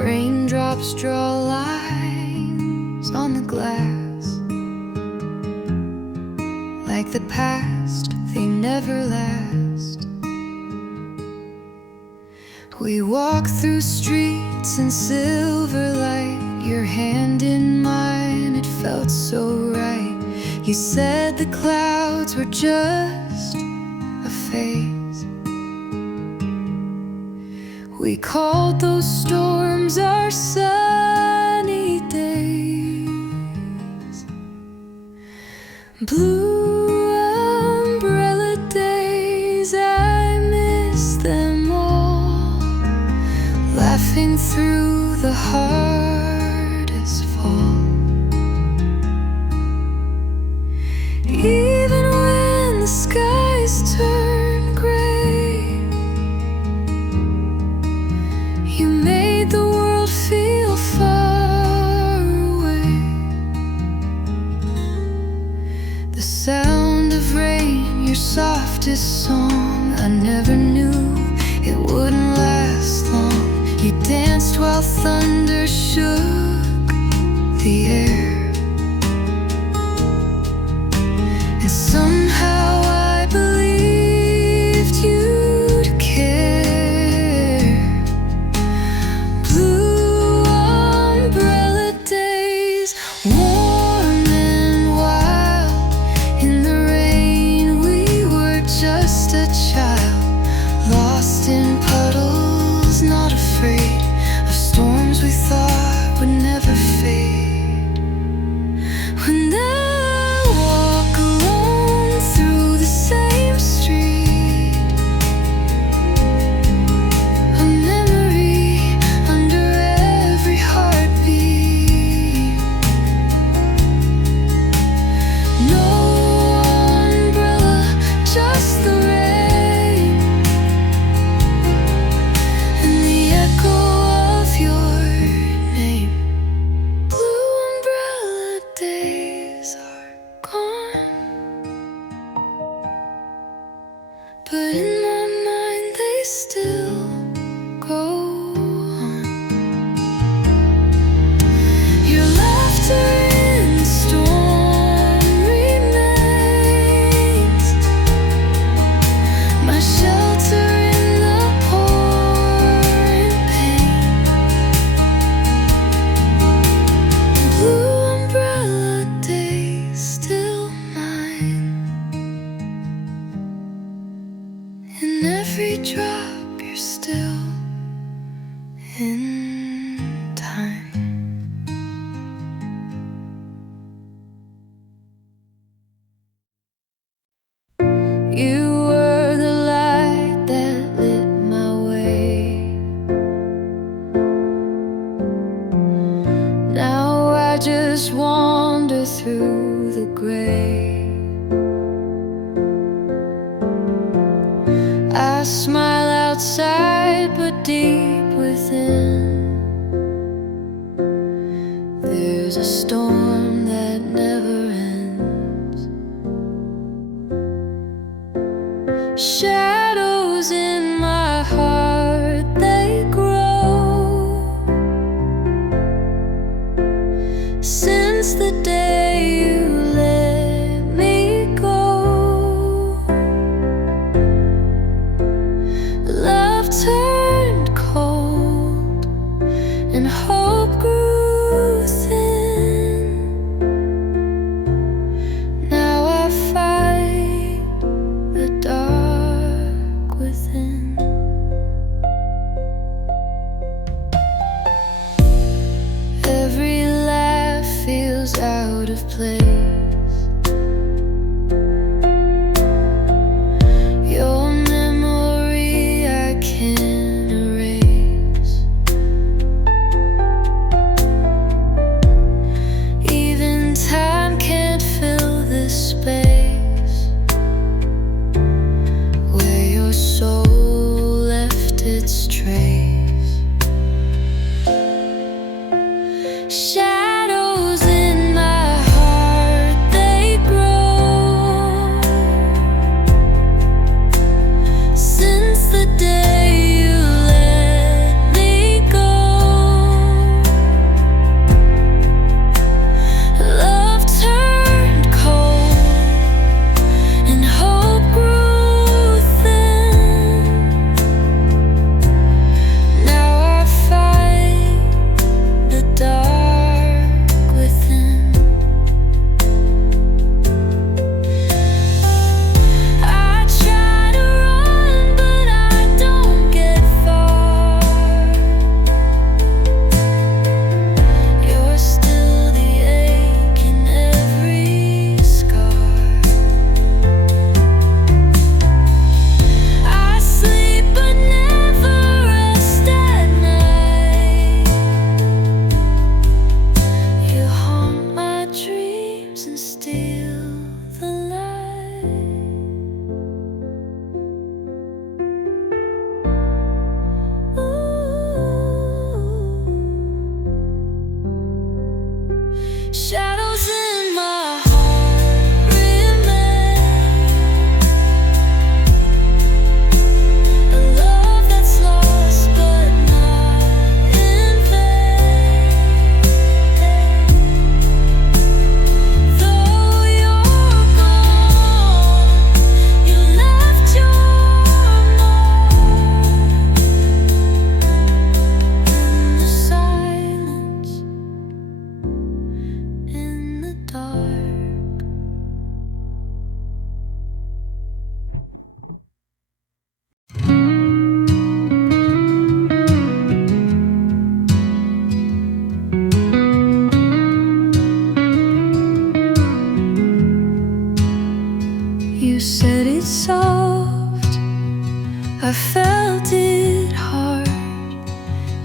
Raindrops draw lines on the glass, like the past, they never last. We walk through streets in silver light, your hand in mine, it felt so right. You said the clouds were just a phase. We called those storms our sunny days. Blue umbrella days, I miss them all. Laughing through the hardest fall. Even when the skies turn gray, you made the world feel far away. The sound of rain, your softest song, I never knew it wouldn't last long. You danced while thunder shook the air, and somehow I believed you'd care. Blue umbrella days, warm and wild. In the rain we were just a child, lost in puddles, not afraid of storms we thought would never fade. When I walk alone through the same street, a memory under every heartbeat. No umbrella, just the rain and the echo of your name. Blue umbrella days are gone, but in my mind they still go on. Your laughter in the storm remains, my shelter in the pouring pain. Blue umbrella days still mine. In every drop you're still in time. You were the light that lit my way. Now I just wander through the gray. I smile outside, but deep within there's a storm that never ends. Shadows in my heart, they grow since the day you let me go. Love turned cold and hope grew thin. Now I fight the dark within. Every laugh feels out of place. Your memory I can't erase. Even time can't fill this space where your soul left its trace. Shadows in my heart, they grow since the day you let me go.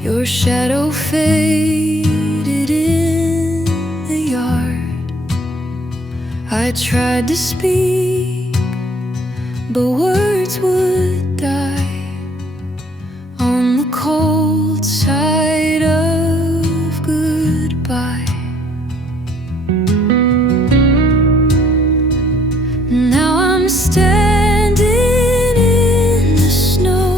Your shadow faded in the yard. I tried to speak, but words would die on the cold side of goodbye. Now I'm standing in the snow,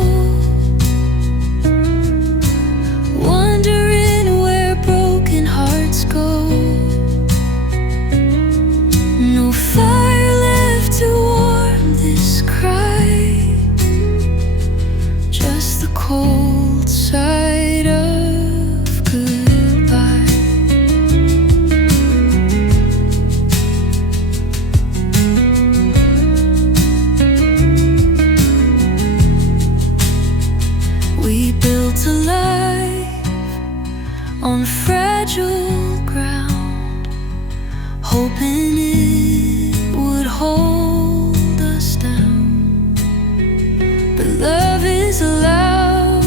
wondering where broken hearts go. No fire left to warm this cry, just the cold side of goodbye. We built a life on fragile ground, hoping it would hold us down. But love is loud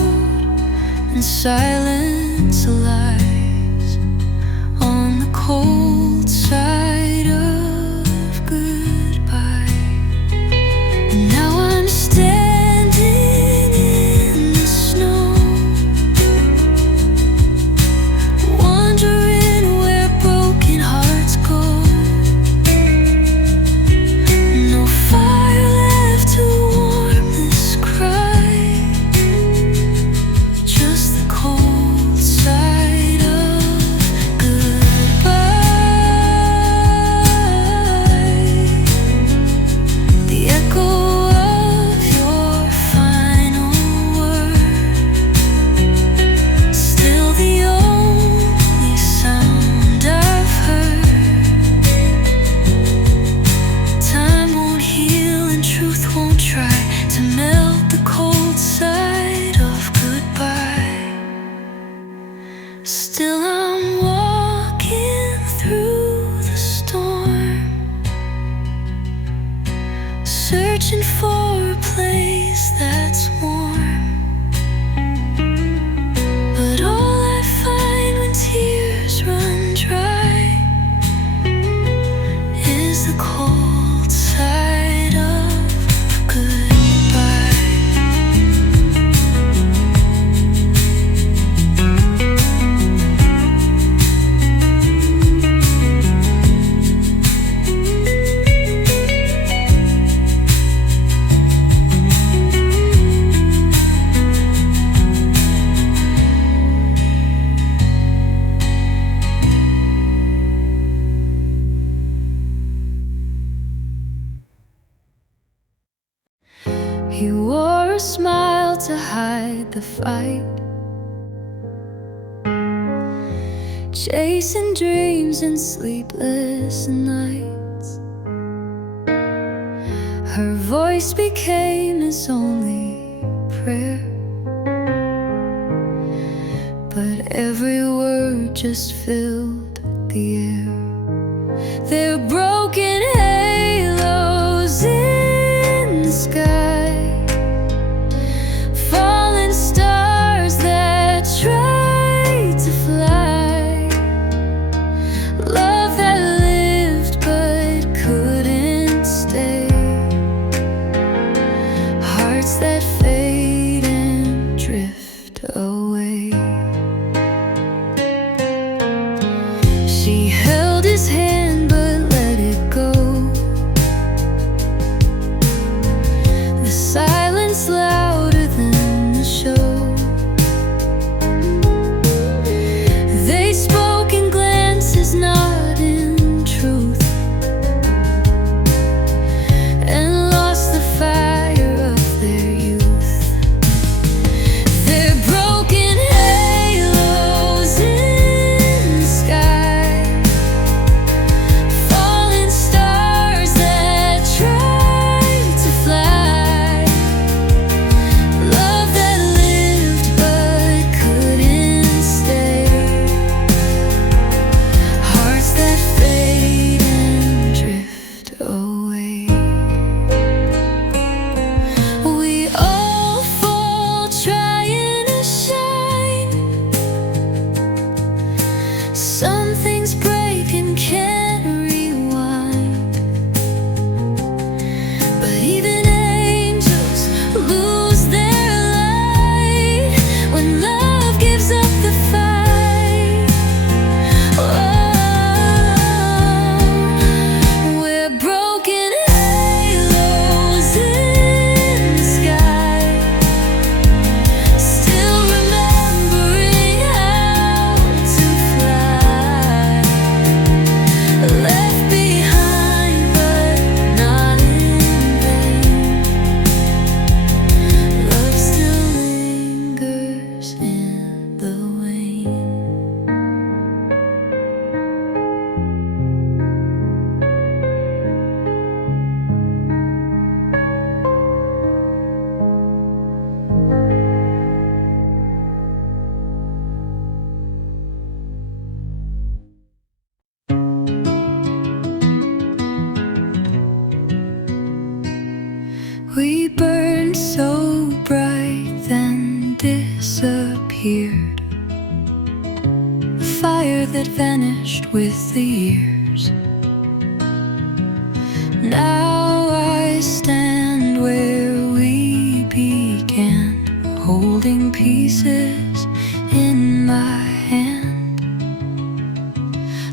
and silence lies on the cold side of goodbye. And now I'm standing in the snow, wondering where broken hearts go. No fire left to warm this cry, just the cold side of goodbye. The echo of your final word, still the only sound I've heard. Time won't heal and truth won't try to melt the cold side of goodbye. Still I'm walking through the storm, searching for a place that's warm. But all I find when tears run dry is the cold side of goodbye. He wore a smile to hide the fight, chasing dreams and sleepless nights. Her voice became his only prayer, but every word just filled the air. Their broken halos in the sky, fallen stars that tried to fly. Love that lived but couldn't stay, hearts that fade and drift away. She held his hand but let it go. The silence louder than the show. They spoke in glances, not in truth, and lost the fire of their youth. Their broken heads disappeared, a fire that vanished with the years. Now I stand where we began, holding pieces in my hand.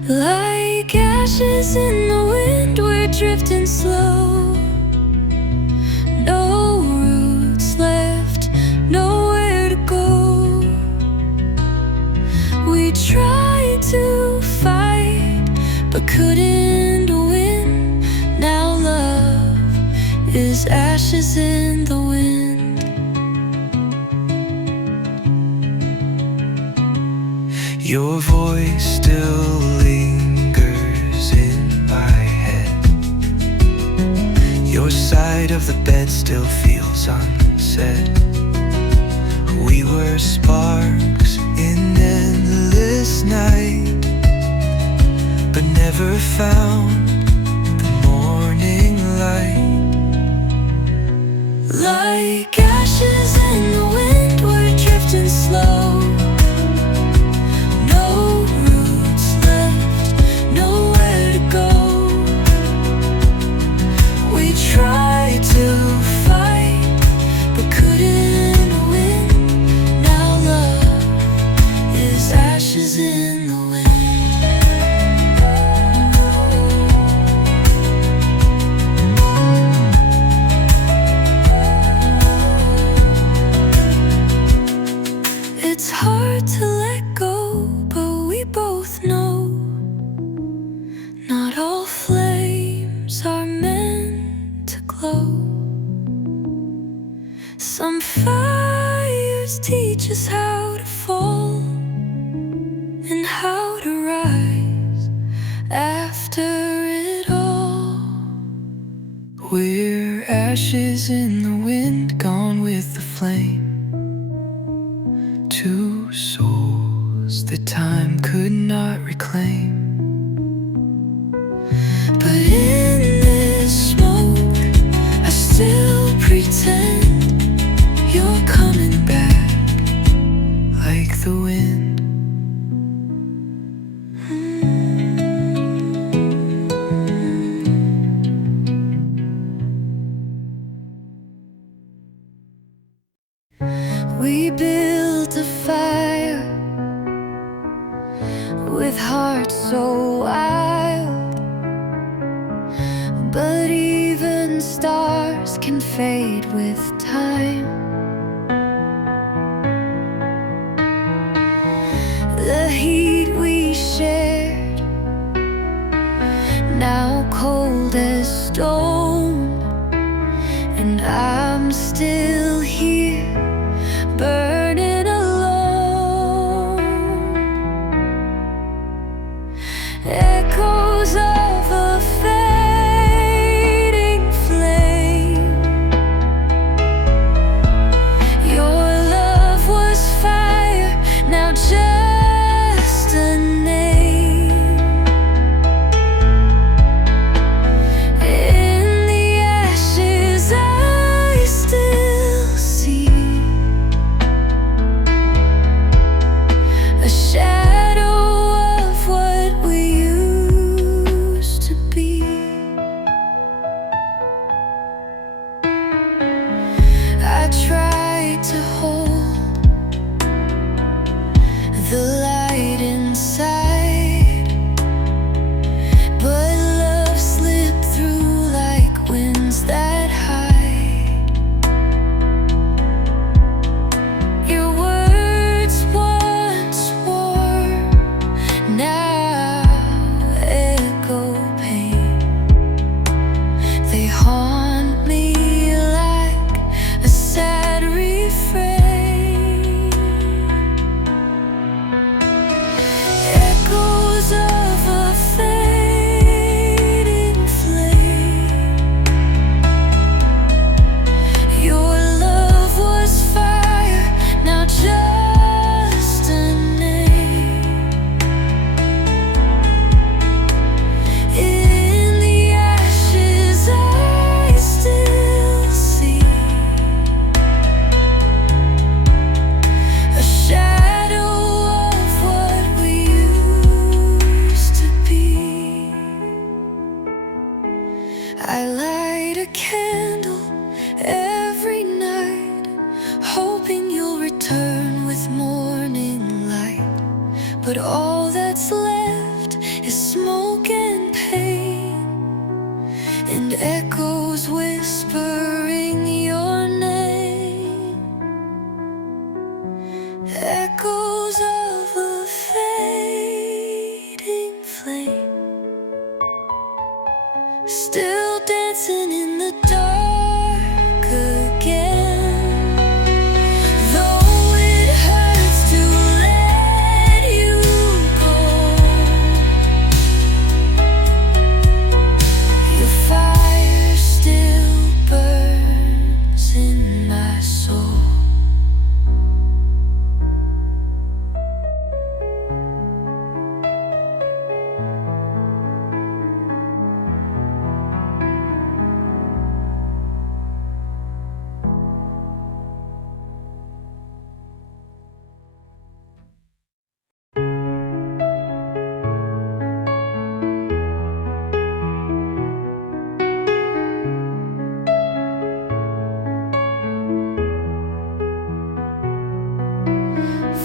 Like ashes in the wind, we're drifting slow. No roots left, nowhere to go. We tried to fight, but couldn't win. Now love is ashes in the wind. Your voice still lingers in my head. Your side of the bed still feels unsaid. We were sparks in endless night, but never found the morning light. Like ashes in the wind, we're drifting slow. No roots left, nowhere to go. We tried to fight, but couldn't win. Now love is ashes in the wind. It's hard to let go, but we both know not all flames are meant to glow. Some fires teach us how to fall and how to rise after it all. We're ashes in the wind, gone with the flame. Two souls that time could not reclaim. But in this smoke, I still pretend you're coming back, Like the wind. We built a fire with hearts so wild, but even stars can fade with time. The heat we shared, now cold as stone, and I'm still here, burning alone. Echoes of a fading flame. Your love was fire, now just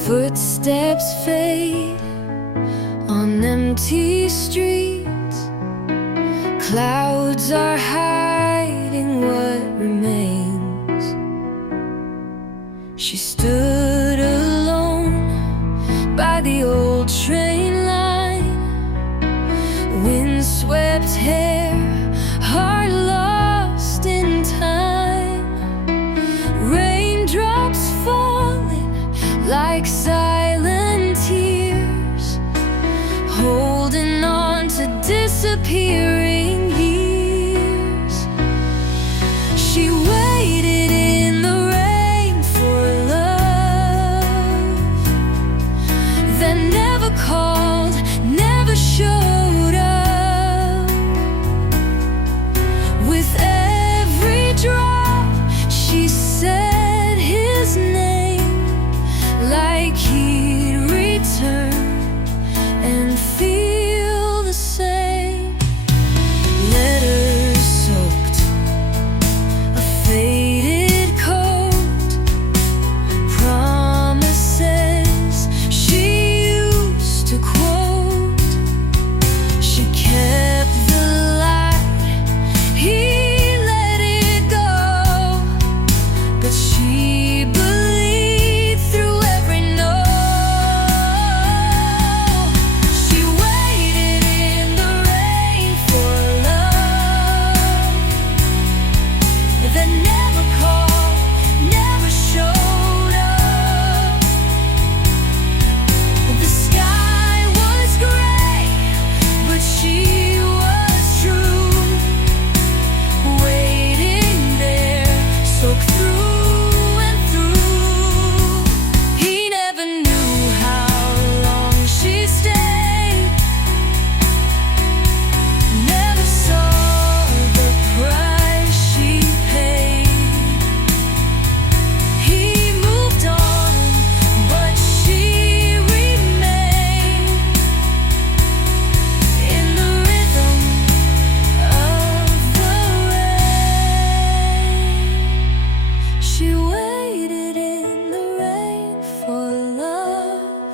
Footsteps fade on empty streets. Clouds are hiding what remains. She stood alone by the old train line. Windswept hair, heart lost in time. Raindrops falling like silent tears, holding on to disappearing years. She waited in the rain for love that never called, never showed up. With every drop she said his name, like he'd return and feel the same. Letters soaked, a faded coat, promises she used to quote. She kept the light, he let it go, but she believed through every no. She waited in the rain for love that never called, never showed up. The sky was gray, but she was true, waiting there, soaked through and through. He never knew how long she stayed, never saw the price she paid. He moved on, but she remained in the rhythm of the rain. She waited in the rain for love,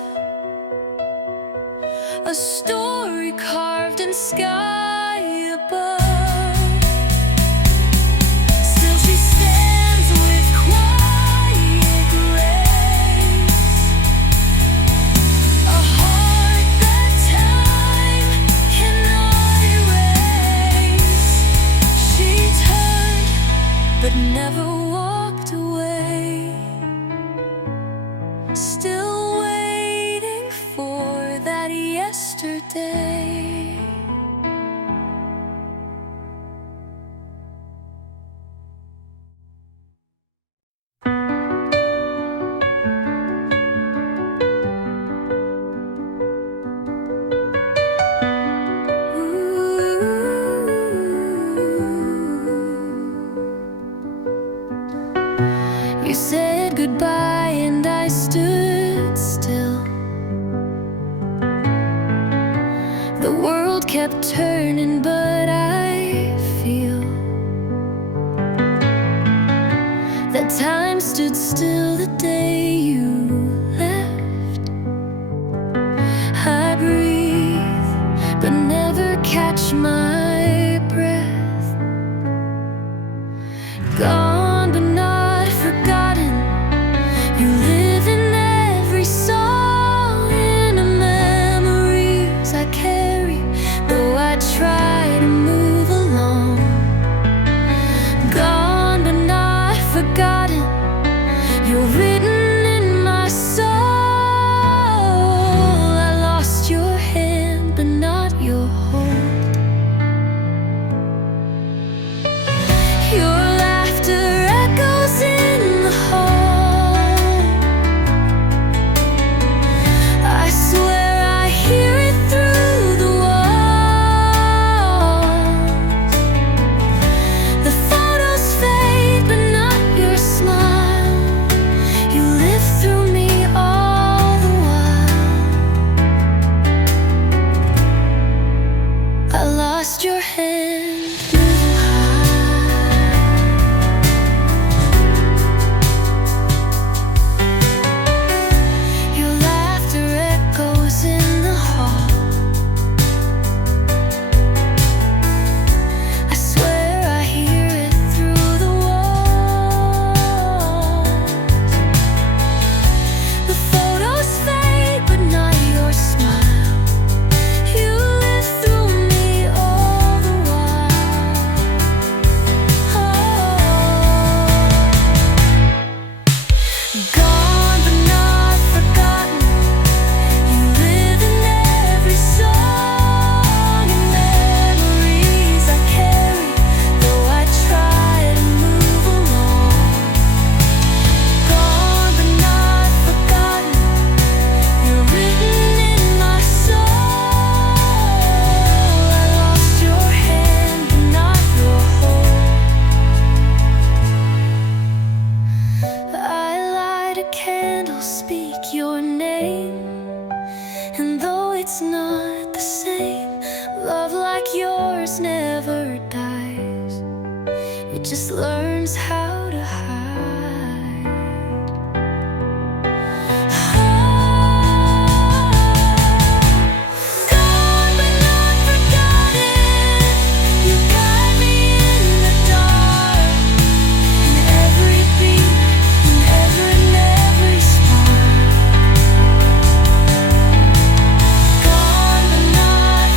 a story carved in sky above. Still she stands with quiet grace, a heart that time cannot erase. She turned but never walked away, still waiting for that yesterday. it's not the same. Love like yours never dies. It just learns how to hide. Gone but not forgotten. You guide me in the dark, in every beat, in every spark. Gone but not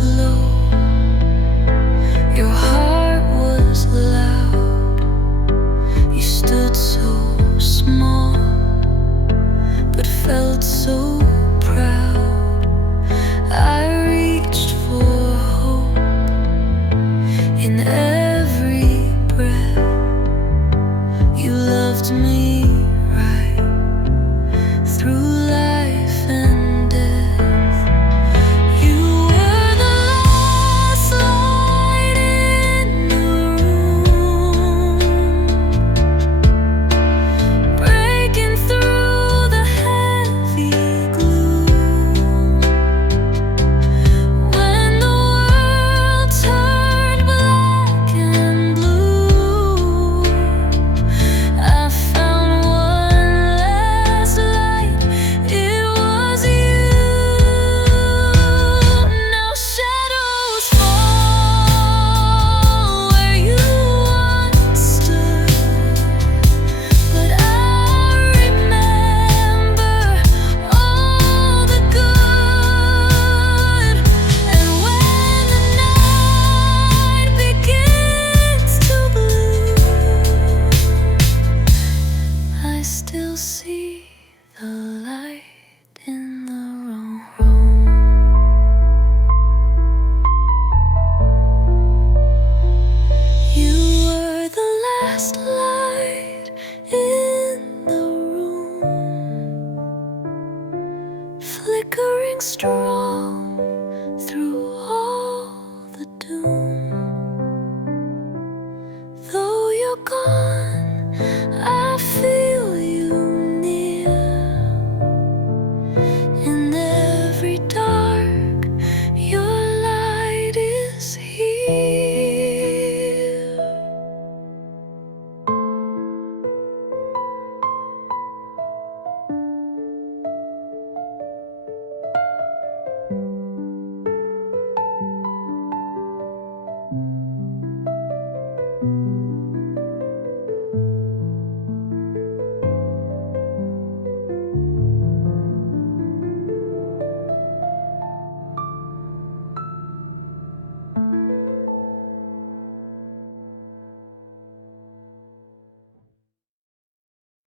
slow.